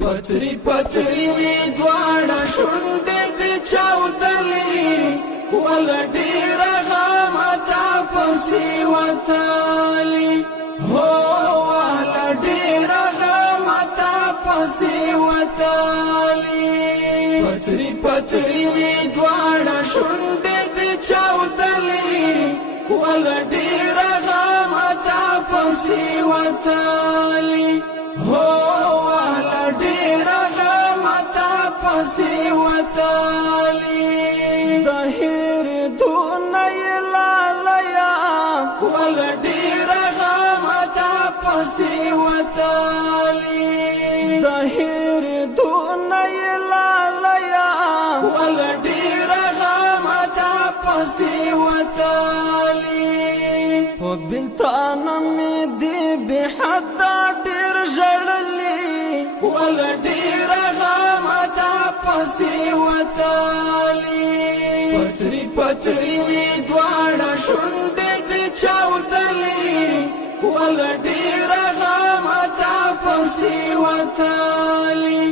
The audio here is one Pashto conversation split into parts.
پتری پتری می دواړه شونډې دې چاودلې وله ډېره غمه تا پسې وتلې هو وله ډېره غمه تا پسې وتلې پتری پتری می دواړه شونډې دې چاودلې وله ډېره غمه تا پسې وتلې هو وتالي ظاهر دون لاليا ولا دير غامتا پسي وتالي ظاهر دون لاليا ولا دير غامتا پسي وتالي وبلتان مي دي بحد دير جړلي ولا دير پسې وتالي پتری پتری می دواړه شونډې دې چاودلې وله ډېره غمه تا پسې وتالي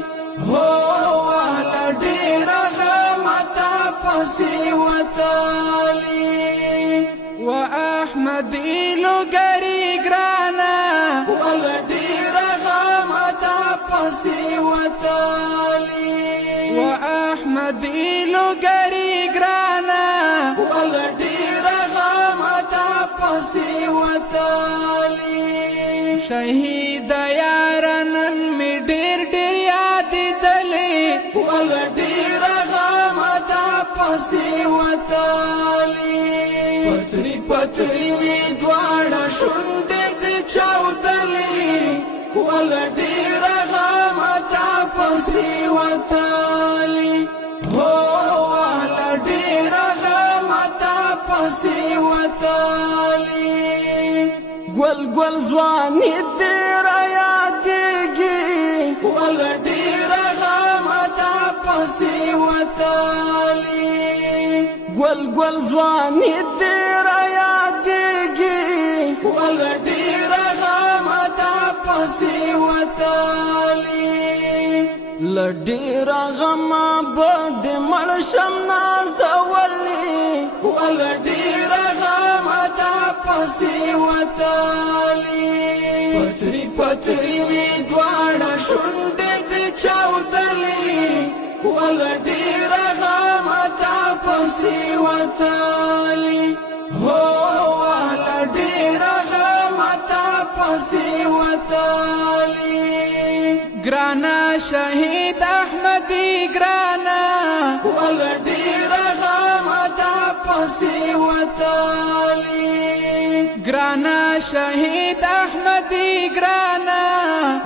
هو وله ډېره غمه تا پسې وتالي واحمد لوګري ګرانه وله ډېره غمه تا پسې وتالي واحمد لوګري ګرانا ولا ډېره غمه تا پسې وتالي شهید یاران می ډېر ډېر یاد دلې ولا ډېره غمه تا پسې وتالي پتری پتری می دواړه شونډې دې چاودلې ولا ډېره غمه تا پسې وتالي گل گل زوانی دیر یادیگی ولا دیر غامتا پسی وتالی گل گل زوانی دیر یادیگی ولا دیر غامتا پسی وتالی لډیر غما بد مړشم نازولی ولا ډیر غما تا پسې وتالي پتری پتری می دواړه شونډې دې چاودلې ولا ډیر غما تا پسې وتالي هو ولا ډیر غما تا پسې وتالي ګرانا شهید احمدی ګرانا ولا ډېر غمه تا پسې وتالي ګرانا شهید احمدی ګرانا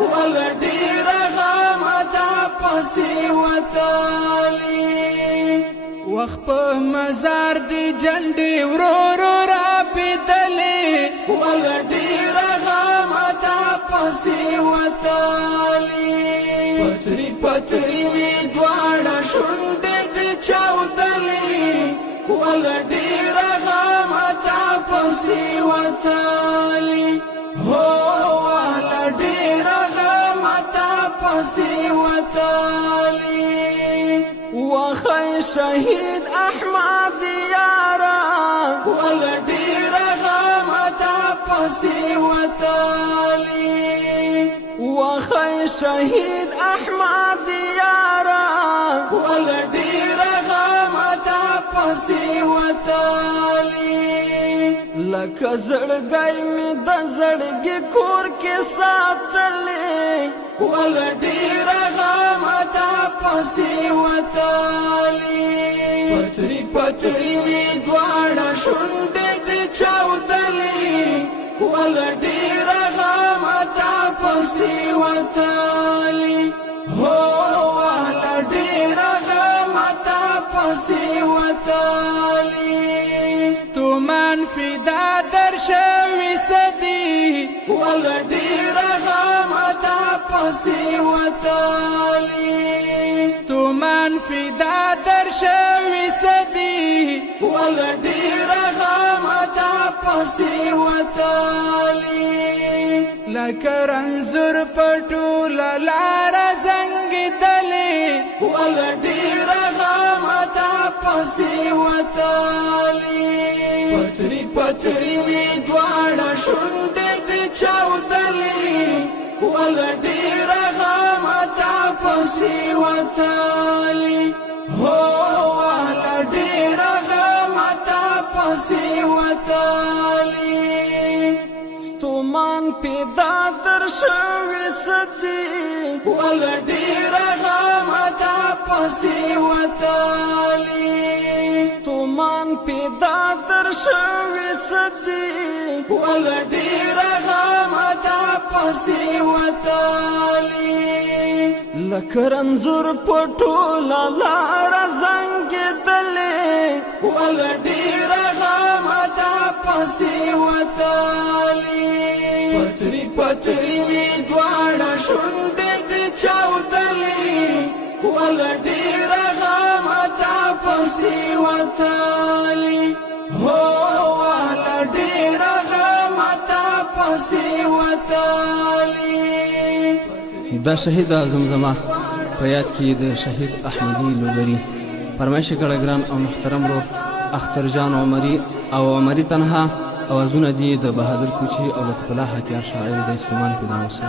ولا ډېر غمه تا پسې وتالي وخت په مزار دی جنډې ورو را پیدلې ولا ډېر غمه تا پسې وتالي پتری پتری می دواړه شونډې دې چاودلې ولا ډېره غمه تا پسې وتالي هو ولا ډېره غمه تا پسې وتالي وخی شهید احمد یارا ولا ډېره غمه تا پسې وتالي وخی شهید احمد یارا ولا ډېره غمه تا پسې وتالي لکه زړګی مې د زړګي کور کې ساتلې ولا ډېره غمه تا پسې وتالي پتری پتری می دواړه شونډې دې چاودلې ولا ډېره غمه تا پسې وتالي هو ولا ډېره غمه تا پسې وتالي ستومان فدا در شوي سدي ولا ډېره غمه تا پسې وتالي ستومان فدا در شوي سدي ولا ډېره غمه تا پسې وتالي لکه رنځور په ټوله لاره زنګ ولا ډیر غمتا پسې وتالی پتری پتری می دواړه شونډې دې چاودلې ولا ډیر غمتا پسې وتالی هو ولا ډیر غمتا پسې وتالی ستومان پیدا در شوی صدی ولا ډیر غمتا پسې وتالی ستومان پیدا در شوی صدی ولا ډیر غمتا پسې وتالی لکرنزور پټولا لار زنګدلې ولا ډیر غمتا پسې وتالی پتری پتری می دواړه شونډې دې چاودلې ولا ډیر غمتا پسې وتالی هو ولا ډیر غمتا پسې وتالی دا شهید زمزمه په یاد کې د شهید احمدي لوګري فرمایش کړه ګران او محترم رو اختر جان عمري او عمري تنها اوازونه دي د بهادر کوچي او لطف الله حکیار شاعر د سلیمان پیدا وسه